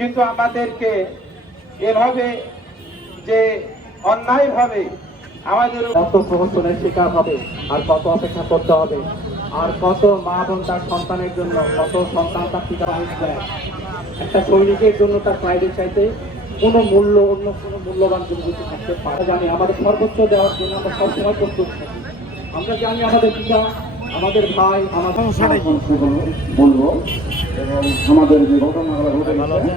কিন্তু আমাদেরকে এভাবে যে অন্যায়ভাবে আমাদের কত প্রহসনের শিকার হবে, আর কত অপেক্ষা করতে হবে, আর কত মা বোন তার সন্তানের জন্য, কত সন্তান তার পিতা দেয় একটা সৈনিকের জন্য তার প্রাইভেট চাইতে কোনো মূল্য, অন্য কোনো মূল্যবান কোনো কিছু থাকতে পারে জানি আমাদের সর্বোচ্চ দেওয়ার জন্য আমরা সবসময় প্রস্তুত থাকি। আমরা জানি আমাদের পিতা আমাদের ভাই আমাদের সমস্যাগুলো বলব এবং আমাদের যে ঘটনাগুলো ঘটে গেছে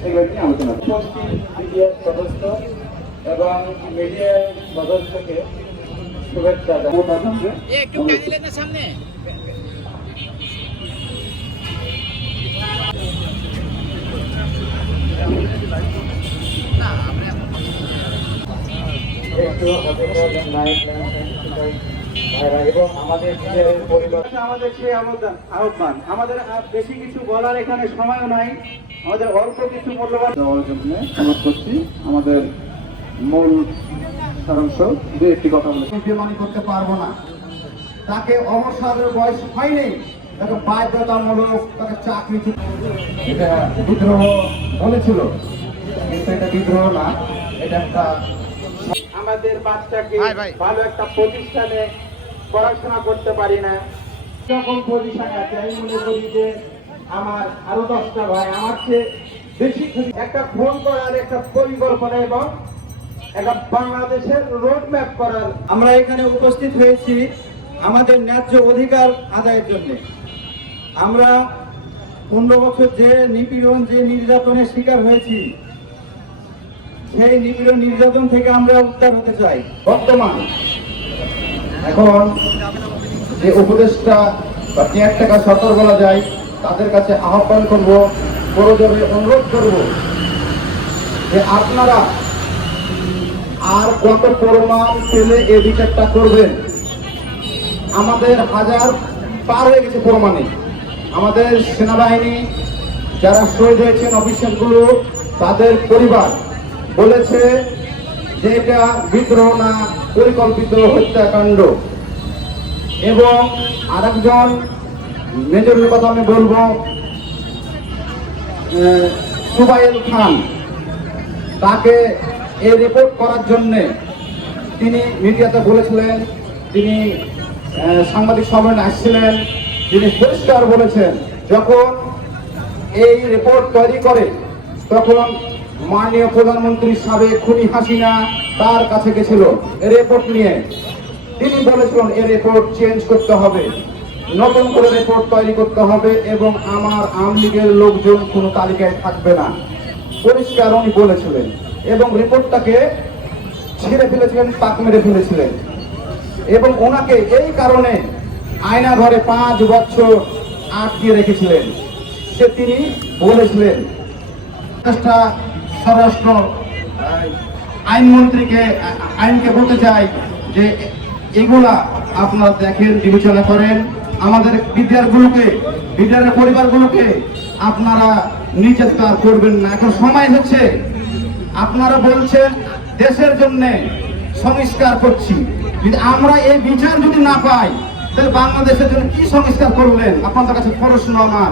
সেগুলো নিয়ে আলোচনা করব। উপস্থিত মিডিয়ার সদস্য এবং মিডিয়ার থেকে শুভেচ্ছা সামনে। একটু এবং আমাদের আমাদের সেই আহ্বান আহ্বান। আমাদের আর বেশি কিছু বলার এখানে সময় নাই। আমাদের অল্প কিছু মূল্যবান দেওয়ার জন্য অনুরোধ করছি। আমাদের মূল সারাংশ যে একটি কথা বলে বিমানি করতে পারব না। তাকে অবসরের বয়স হয়নি। তাকে বাধ্যতামূলক তাকে চাকরি এটা বিদ্রোহ বলেছিল। কিন্তু এটা বিদ্রোহ না এটা একটা আমাদের বাচ্চাকে ভাই, ভাই। ভালো একটা প্রতিষ্ঠানে পড়াশোনা করতে পারি না। যখন পজিশনে আছে আমি মনে করি যে আমার আরও দশটা ভাই আমার চেয়ে বেশি খুশি। একটা ফোন করার একটা পরিকল্পনা এবং একটা বাংলাদেশের রোড ম্যাপ করার। আমরা এখানে উপস্থিত হয়েছি আমাদের ন্যায্য অধিকার আদায়ের জন্য। আমরা পনেরো বছর যে নিপীড়ন যে নির্যাতনের শিকার হয়েছি সেই নিপীড়ন নির্যাতন থেকে আমরা উদ্ধার হতে চাই। বর্তমান এখন যে উপদেষ্টা বা কেয়ারটেকার সরকার বলা যায় তাদের কাছে আহ্বান করব বড়জোরে অনুরোধ করব যে আপনারা আর কত প্রমাণ পেলে এই বিচারটা করবেন? আমাদের হাজার পার হয়ে গেছে প্রমাণে। আমাদের সেনাবাহিনী যারা শহীদ হয়েছেন অফিসারগুলো তাদের পরিবার বলেছে যে এটা বিদ্রোহ না পরিকল্পিত হত্যাকাণ্ড। এবং আরেকজন মেজরের কথা আমি বলব সুবাইল খান। তাকে এই রিপোর্ট করার জন্যে তিনি মিডিয়াতে বলেছিলেন, তিনি সাংবাদিক সম্মেলনে আসছিলেন, তিনি পরিষ্কার বলেছেন, যখন এই রিপোর্ট তৈরি করে, তখন মাননীয় প্রধানমন্ত্রী সাবেক খুনি হাসিনা তার কাছে গেছিল। রিপোর্ট নিয়ে তিনি বলেছিলেন এই রিপোর্ট চেঞ্জ করতে হবে। নতুন করে রিপোর্ট তৈরি করতে হবে এবং আমার আওয়ামী লীগের লোকজন কোনো তালিকায় থাকবে না। পরিষ্কার উনি বলেছিলেন এবং রিপোর্টটাকে ছিঁড়ে ফেলেছিলেন পাক মেরে ফেলেছিলেন। এবং ওনাকে এই কারণে আয়না ঘরে পাঁচ বছর আটকে রেখেছিলেন। সে তিনি বলেছিলেন স্বরাষ্ট্র আইনমন্ত্রীকে আইনকে বলতে চাই যে এগুলা আপনারা দেখেন, বিবেচনা করেন। আমাদের বিদ্যারগুলোকে বিদ্যার পরিবারগুলোকে আপনারা নির্যাতন করবেন না। এখন সময় হচ্ছে, আপনারা বলছেন দেশের জন্য সংস্কার করছি। যদি আমরা এই বিচার যদি না পাই, তাহলে বাংলাদেশের জন্য কি সংস্কার করলেন? আপনাদের কাছে প্রশ্ন আমার।